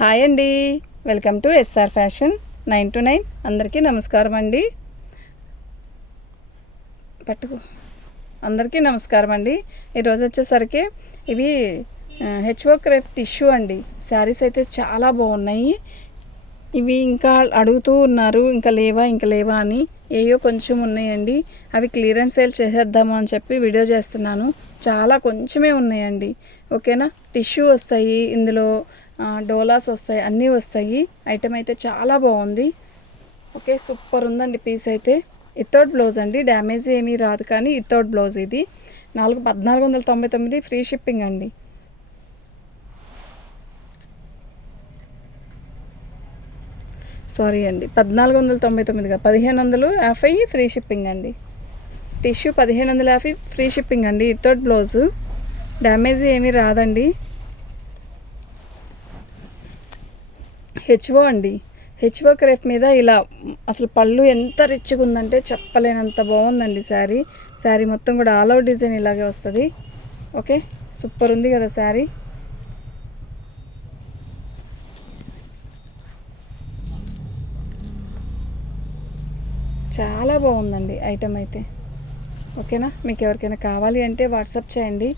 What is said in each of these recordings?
Hi అండి. Welcome to SR fashion nine two nine. అందరికీ నమస్కారం అండి. పట్టుకో. అందరికీ నమస్కారం అండి. ఈరోజు వచ్చేసరికి ఇవి హెచ్ఓ క్రేప్ టిష్యూ అండి. శారీస్ అయితే చాలా బాగున్నాయి. ఇవి ఇంకా అడుగుతూ ఉన్నారు ఇంకా లేవా ఇంకా లేవా అని. ఏయో కొంచెం ఉన్నాయండి. అవి క్లియరెన్స్ సేల్ చేసేద్దాము అని చెప్పి వీడియో చేస్తున్నాను. చాలా కొంచెమే ఉన్నాయండి. ఓకేనా? టిష్యూ వస్తాయి. ఇందులో డోలాస్ వస్తాయి అన్నీ వస్తాయి. ఐటెం అయితే చాలా బాగుంది. ఓకే సూపర్ ఉందండి పీస్ అయితే. ఇత్తోడ్ బ్లౌజ్ అండి డ్యామేజ్ ఏమీ రాదు కానీ ఇత్తోడ్ బ్లౌజ్ ఇది. నాలుగు పద్నాలుగు వందల తొంభై తొమ్మిది ఫ్రీ షిప్పింగ్ అండి. సారీ అండి పద్నాలుగు వందల తొంభై తొమ్మిదిగా. పదిహేను వందలు యాభై ఫ్రీ షిప్పింగ్ అండి. టిష్యూ పదిహేను వందల యాభై ఫ్రీ షిప్పింగ్ అండి. ఇత్తోడ్ బ్లౌజు డ్యామేజ్ ఏమీ రాదండి. హెచ్ఓ అండి. హెచ్ఓ క్రేప్ మీద ఇలా అసలు పళ్ళు ఎంత రిచ్గా ఉందంటే చెప్పలేనంత బాగుందండి శారీ. శారీ మొత్తం కూడా ఆల్ అవుట్ డిజైన్ ఇలాగే వస్తుంది. ఓకే? సూపర్ ఉంది కదా శారీ. చాలా బాగుందండి ఐటెం అయితే. ఓకేనా? మీకు ఎవరికైనా కావాలి అంటే వాట్సాప్ చేయండి.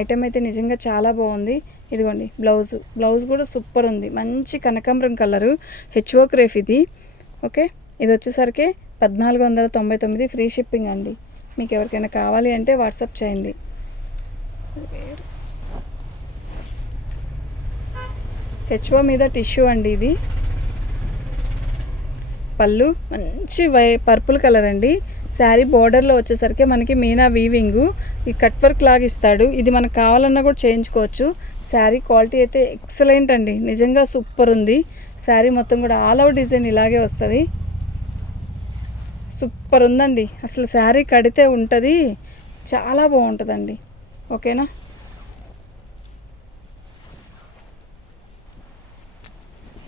ఐటెం అయితే నిజంగా చాలా బాగుంది. ఇదిగోండి బ్లౌజ్. బ్లౌజ్ కూడా సూపర్ ఉంది. మంచి కనకాంబరం కలరు. హెచ్ఓ క్రేఫ్ ఇది. ఓకే? ఇది వచ్చేసరికి పద్నాలుగు వందల తొంభై తొమ్మిది ఫ్రీ షిప్పింగ్ అండి. మీకు ఎవరికైనా కావాలి అంటే వాట్సాప్ చేయండి. హెచ్ఓ మీద టిష్యూ అండి ఇది. పళ్ళు. మంచి వై పర్పుల్ కలర్ అండి. శారీ బోర్డర్లో వచ్చేసరికి మనకి మీనా వీవింగు ఈ కట్ వర్క్ లాగా ఇస్తాడు. ఇది మనకు కావాలన్నా కూడా చేయించుకోవచ్చు. శారీ క్వాలిటీ అయితే ఎక్సలెంట్ అండి. నిజంగా సూపర్ ఉంది. శారీ మొత్తం కూడా ఆల్ అవుట్ డిజైన్ ఇలాగే వస్తుంది. సూపర్ ఉందండి. అసలు శారీ కడితే ఉంటుంది. చాలా బాగుంటుందండి. ఓకేనా?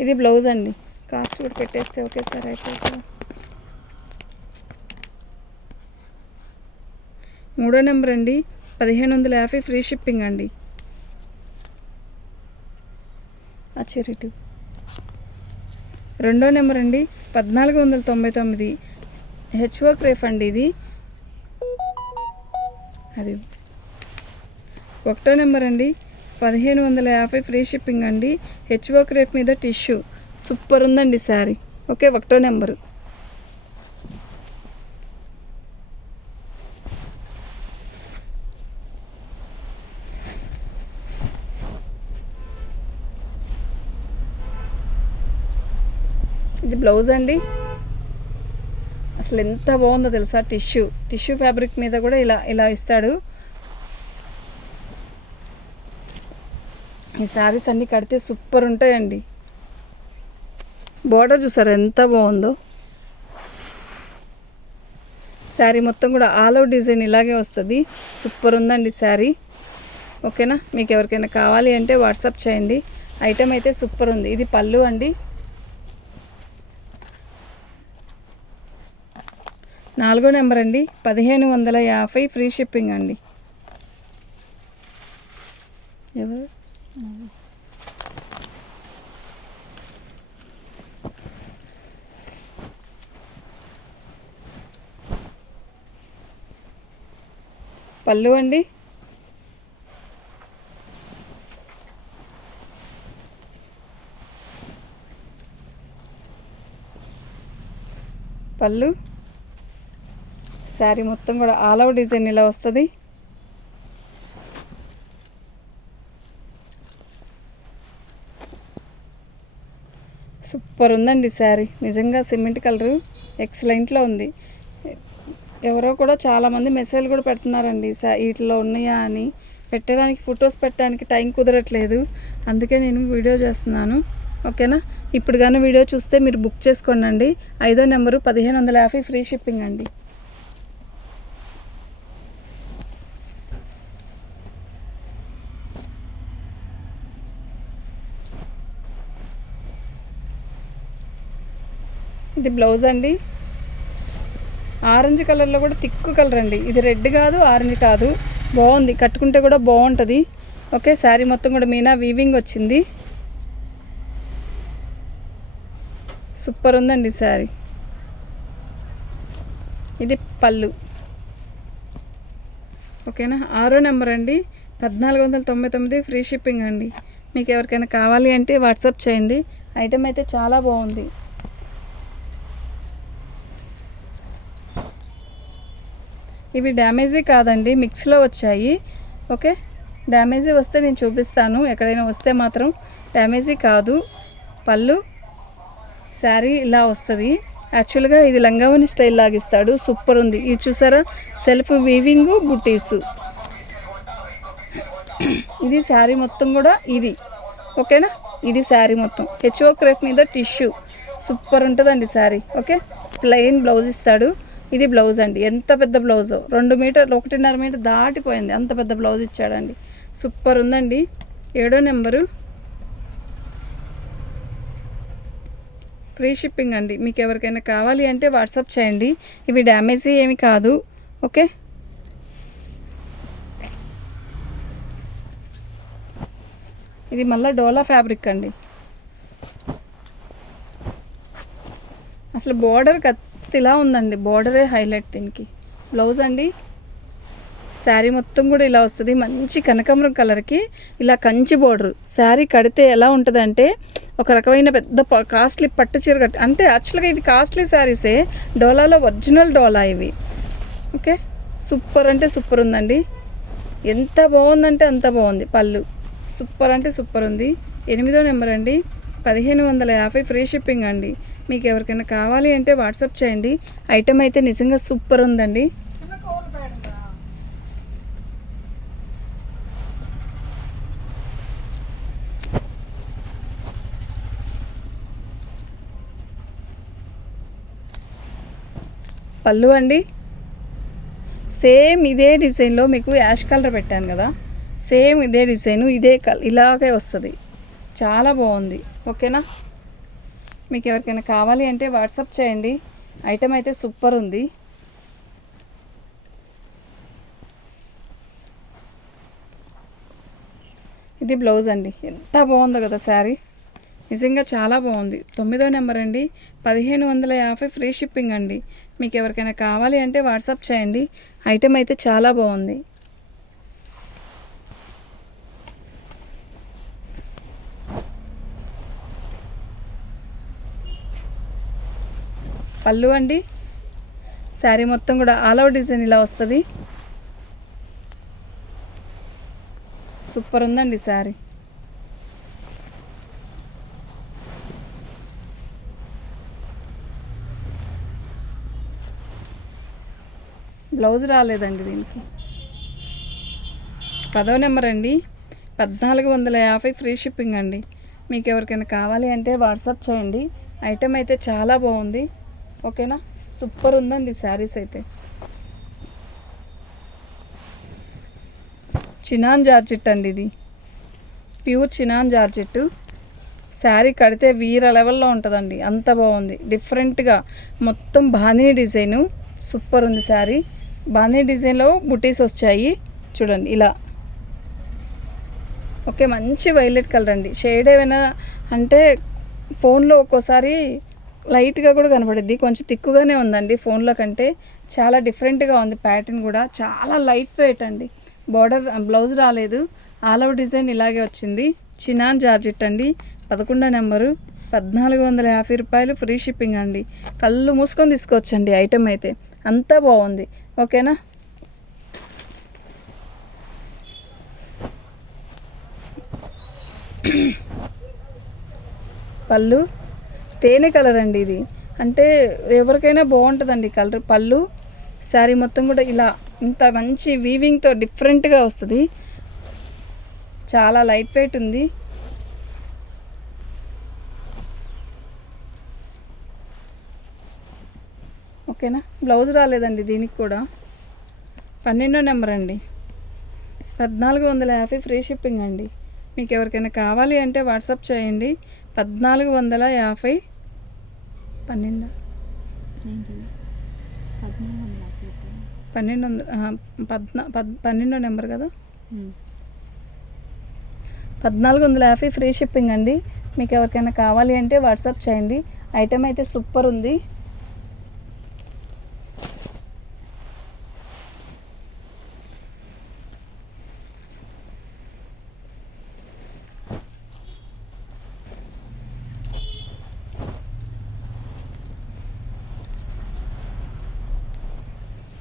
ఇది బ్లౌజ్ అండి. కాస్ట్ కూడా పెట్టేస్తే ఒకేసారి అయిపోతుంది. మూడో నెంబర్ అండి. పదిహేను వందల యాభై ఫ్రీ షిప్పింగ్ అండి. అచ్చేరిటు రెండో నెంబర్ అండి పద్నాలుగు వందల తొంభై తొమ్మిది. హెచ్ఓ క్రేఫ్ అండి ఇది. అది. ఒకటో నెంబర్ అండి పదిహేను వందల యాభై ఫ్రీ షిప్పింగ్ అండి. హెచ్ఓ క్రేప్ మీద టిష్యూ. సూపర్ ఉందండి శారీ. ఓకే ఒకటో నెంబరు. ఇది బ్లౌజ్ అండి. అసలు ఎంత బాగుందో తెలుసా? టిష్యూ. టిష్యూ ఫ్యాబ్రిక్ మీద కూడా ఇలా ఇలా ఇస్తాడు. ఈ శారీస్ అన్నీ కడితే సూపర్ ఉంటాయండి. బోర్డర్ చూసారు ఎంత బాగుందో? శారీ మొత్తం కూడా ఆల్ అవుట్ డిజైన్ ఇలాగే వస్తుంది. సూపర్ ఉందండి శారీ. ఓకేనా? మీకు ఎవరికైనా కావాలి అంటే వాట్సాప్ చేయండి. ఐటమ్ అయితే సూపర్ ఉంది. ఇది పళ్ళు అండి. నాలుగో నెంబర్ అండి పదిహేను వందల యాభై ఫ్రీ షిప్పింగ్ అండి. ఎవరు? పళ్ళు అండి. పళ్ళు? శారీ మొత్తం కూడా ఆల్ అవుట్ డిజైన్ ఇలా వస్తుంది. సూపర్ ఉందండి శారీ. నిజంగా సిమెంట్ కలరు ఎక్సలెంట్లో ఉంది. ఎవరో కూడా చాలామంది మెసేజ్ కూడా పెడుతున్నారండి వీటిలో ఉన్నాయా? అని. పెట్టడానికి ఫొటోస్ పెట్టడానికి టైం కుదరట్లేదు. అందుకే నేను వీడియో చేస్తున్నాను. ఓకేనా? ఇప్పుడు కానీ వీడియో చూస్తే మీరు బుక్ చేసుకోండి ఐదో నెంబరు పదిహేను వందల యాభై ఫ్రీ షిప్పింగ్ అండి. ఇది బ్లౌజ్ అండి. ఆరెంజ్ కలర్లో కూడా తిక్కు కలర్ అండి. ఇది రెడ్ కాదు ఆరెంజ్ కాదు. బాగుంది. కట్టుకుంటే కూడా బాగుంటుంది. ఓకే శారీ మొత్తం కూడా మీనా వీవింగ్ వచ్చింది. సూపర్ ఉందండి శారీ. ఇది పళ్ళు. ఓకేనా? ఆరో నెంబర్ అండి. పద్నాలుగు వందల తొంభై తొమ్మిది ఫ్రీ షిప్పింగ్ అండి. మీకు ఎవరికైనా కావాలి అంటే వాట్సాప్ చేయండి. ఐటెం అయితే చాలా బాగుంది. ఇవి డ్యామేజీ కాదండి మిక్స్లో వచ్చాయి. ఓకే? డ్యామేజీ వస్తే నేను చూపిస్తాను. ఎక్కడైనా వస్తే మాత్రం డ్యామేజీ కాదు. పళ్ళు శారీ ఇలా వస్తుంది. యాక్చువల్గా ఇది లంగావని స్టైల్ లాగిస్తాడు. సూపర్ ఉంది. ఇది చూసారా? సెల్ఫ్ వీవింగ్ బుటీస్. ఇది శారీ మొత్తం కూడా ఇది. ఓకేనా? ఇది శారీ మొత్తం. హెచ్ఓ క్రేఫ్ మీద టిష్యూ. సూపర్ ఉంటుందండి శారీ. ఓకే? ప్లెయిన్ బ్లౌజ్ ఇస్తాడు. ఇది బ్లౌజ్ అండి. ఎంత పెద్ద బ్లౌజ్. రెండు మీటర్లు ఒకటిన్నర మీటర్ దాటిపోయింది. అంత పెద్ద బ్లౌజ్ ఇచ్చాడండి. సూపర్ ఉందండి. ఏడో నెంబరు. ఫ్రీ షిప్పింగ్ అండి. మీకు ఎవరికైనా కావాలి అంటే వాట్సాప్ చేయండి. ఇవి డ్యామేజ్ ఏమి కాదు. ఓకే? ఇది మళ్ళీ డోలా ఫ్యాబ్రిక్ అండి. అసలు బోర్డర్ ఇలా ఉందండి బోర్డరే హైలైట్ దీనికి. బ్లౌజ్ అండి శారీ మొత్తం కూడా ఇలా వస్తుంది. మంచి కనకాంబరం కలర్కి ఇలా కంచి బోర్డర్ శారీ కడితే ఎలా ఉంటుందంటే ఒక రకమైన పెద్ద కాస్ట్లీ పట్టు చీర కట్టి అంటే యాక్చువల్గా ఇవి కాస్ట్లీ శారీసే డోలాలో ఒరిజినల్ డోలా ఇవి. ఓకే సూపర్ అంటే సూపర్ ఉందండి. ఎంత బాగుందంటే అంత బాగుంది పళ్ళు. సూపర్ అంటే సూపర్ ఉంది. ఎనిమిదో నెంబర్ అండి. పదిహేను వందల యాభై ఫ్రీ షిప్పింగ్ అండి. మీకు ఎవరికైనా కావాలి అంటే వాట్సాప్ చేయండి. ఐటెం అయితే నిజంగా సూపర్ ఉందండి. పళ్ళు అండి. సేమ్ ఇదే డిజైన్లో మీకు యాష్ కలర్ పెట్టాను కదా. సేమ్ ఇదే డిజైన్ ఇదే కలర్ ఇలాగే వస్తుంది. చాలా బాగుంది. ఓకేనా? మీకు ఎవరికైనా కావాలి అంటే వాట్సాప్ చేయండి. ఐటెం అయితే సూపర్ ఉంది. ఇది బ్లౌజ్ అండి. ఎంత బాగుందో కదా శారీ. నిజంగా చాలా బాగుంది. తొమ్మిదో నెంబర్ అండి. పదిహేను వందల యాభై ఫ్రీ షిప్పింగ్ అండి. మీకు ఎవరికైనా కావాలి అంటే వాట్సాప్ చేయండి. ఐటెం అయితే చాలా బాగుంది. పళ్ళు అండి. శారీ మొత్తం కూడా ఆల్ అవుట్ డిజైన్ ఇలా వస్తుంది. సూపర్ ఉందండి శారీ. బ్లౌజ్ రాలేదండి దీనికి. పదవ నెంబర్ అండి. పద్నాలుగు వందల యాభై ఫ్రీ షిప్పింగ్ అండి. మీకు ఎవరికైనా కావాలి అంటే వాట్సాప్ చేయండి. ఐటెం అయితే చాలా బాగుంది. ఓకేనా? సూపర్ ఉందండి శారీస్ అయితే. చినాన్ జార్జెట్ అండి ఇది. Pure chinon georgette. శారీ కడితే వీర లెవెల్లో ఉంటుందండి. అంత బాగుంది. డిఫరెంట్గా మొత్తం బాందిని డిజైను. సూపర్ ఉంది శారీ. బాణీ డిజైన్లో బుటీస్ వచ్చాయి. చూడండి ఇలా. ఓకే మంచి వైలెట్ కలర్ అండి. షేడ్ ఏమైనా అంటే ఫోన్లో ఒక్కోసారి లైట్గా కూడా కనబడుద్ది కొంచెం తిక్కుగానే ఉందండి ఫోన్లో కంటే. చాలా డిఫరెంట్గా ఉంది ప్యాటర్న్ కూడా. చాలా లైట్ వెయిట్ అండి. బార్డర్ బ్లౌజ్ రాలేదు. ఆల్ ఓవర్ డిజైన్ ఇలాగే వచ్చింది. చినాన్ జార్జెట్ అండి. పదకొండో నెంబరు. పద్నాలుగు వందల యాభై రూపాయలు ఫ్రీ షిప్పింగ్ అండి. కళ్ళు మూసుకొని తీసుకోవచ్చండి ఐటెం అయితే. అంతా బాగుంది. ఓకేనా? పళ్ళు. తేనె కలర్ అండి ఇది. అంటే ఎవరికైనా బాగుంటుందండి కలర్. పళ్ళు శారీ మొత్తం కూడా ఇలా ఇంత మంచి వీవింగ్తో డిఫరెంట్గా వస్తుంది. చాలా లైట్ వెయిట్ ఉంది. ఓకేనా? బ్లౌజ్ రాలేదండి దీనికి కూడా. పన్నెండో నెంబర్ అండి. పద్నాలుగు వందల యాభై ఫ్రీ షిప్పింగ్ అండి. మీకు ఎవరికైనా కావాలి అంటే వాట్సాప్ చేయండి. పద్నాలుగు వందల యాభై పన్నెండు. పన్నెండు వందల పద్నా పద్ పన్నెండో నెంబర్ కదా? పద్నాలుగు వందల యాభై ఫ్రీ షిప్పింగ్ అండి. మీకు ఎవరికైనా కావాలి అంటే వాట్సాప్ చేయండి. ఐటెం అయితే సూపర్ ఉంది.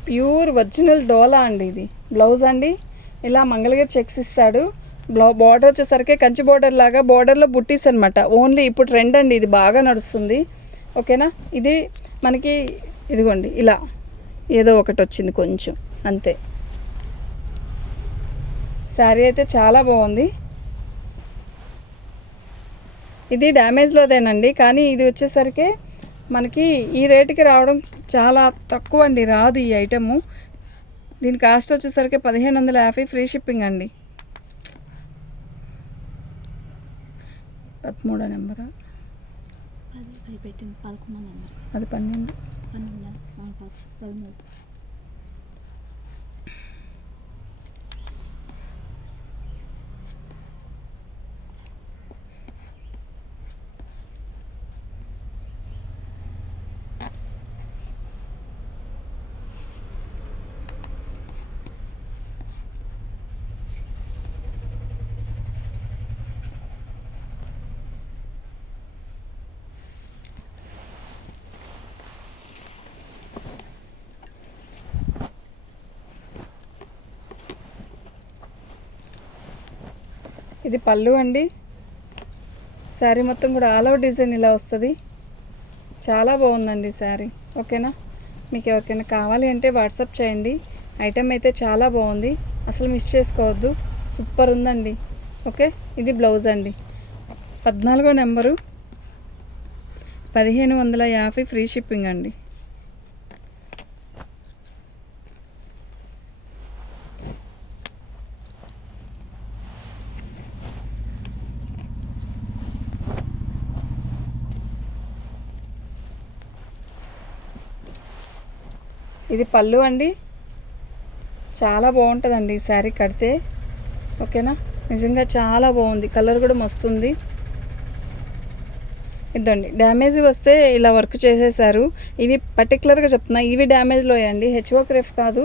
ప్యూర్ ఒరిజినల్ డోలా అండి ఇది. బ్లౌజ్ అండి. ఇలా మంగళగిరి చెక్స్ ఇస్తాడు. బ్లౌ బార్డర్ వచ్చేసరికి కంచి బార్డర్ లాగా బార్డర్లో బుట్టీస్ అనమాట ఓన్లీ ఇప్పుడు ట్రెండ్ అండి. ఇది బాగా నడుస్తుంది. ఓకేనా? ఇది మనకి ఇదిగోండి ఇలా. ఏదో ఒకటి వచ్చింది కొంచెం. అంతే. శారీ అయితే చాలా బాగుంది. ఇది డ్యామేజ్లోదేనండి కానీ ఇది వచ్చేసరికి మనకి ఈ రేటుకి రావడం చాలా తక్కువ అండి రాదు ఈ ఐటము. దీని కాస్ట్ వచ్చేసరికి పదిహేను వందల యాభై ఫ్రీ షిప్పింగ్ అండి. పదమూడో నెంబరా? అది పన్నెండు. ఇది పళ్ళు అండి. శారీ మొత్తం కూడా ఆల్ ఓవర్ డిజైన్ ఇలా వస్తుంది. చాలా బాగుందండి శారీ ఓకేనా? మీకు ఎవరికైనా కావాలి అంటే వాట్సాప్ చేయండి. ఐటెం అయితే చాలా బాగుంది. అసలు మిస్ చేసుకోవద్దు. సూపర్ ఉందండి. ఓకే? ఇది బ్లౌజ్ అండి. పద్నాలుగో నెంబరు. పదిహేను వందల యాభై ఫ్రీ షిప్పింగ్ అండి. ఇది పళ్ళు అండి. చాలా బాగుంటుందండి ఈ శారీ కడితే. ఓకేనా? నిజంగా చాలా బాగుంది. కలర్ కూడా మస్తుంది. ఇద్దండి డ్యామేజ్ వస్తే ఇలా వర్క్ చేసేసారు ఇవి పర్టికులర్గా చెప్తున్నా ఇవి డ్యామేజ్లో అండి హెచ్ఓ క్రెఫ్ కాదు.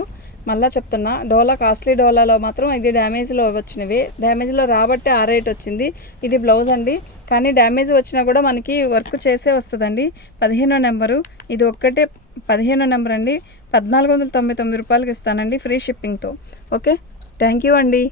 మళ్ళీ చెప్తున్నా డోలా కాస్ట్లీ డోలాలో మాత్రం ఇది డ్యామేజ్లో వచ్చినవి. డ్యామేజ్లో రాబట్టే ఆ రేట్ వచ్చింది. ఇది బ్లౌజ్ అండి. కానీ డ్యామేజ్ వచ్చినా కూడా మనకి వర్క్ చేసే వస్తుందండి. పదిహేనో నెంబరు. ఇది ఒక్కటే పదిహేనో నెంబర్ అండి పద్నాలుగు వందల తొంభై తొమ్మిది రూపాయలకి ఇస్తానండి ఫ్రీ షిప్పింగ్తో. ఓకే? థ్యాంక్ యూ అండి.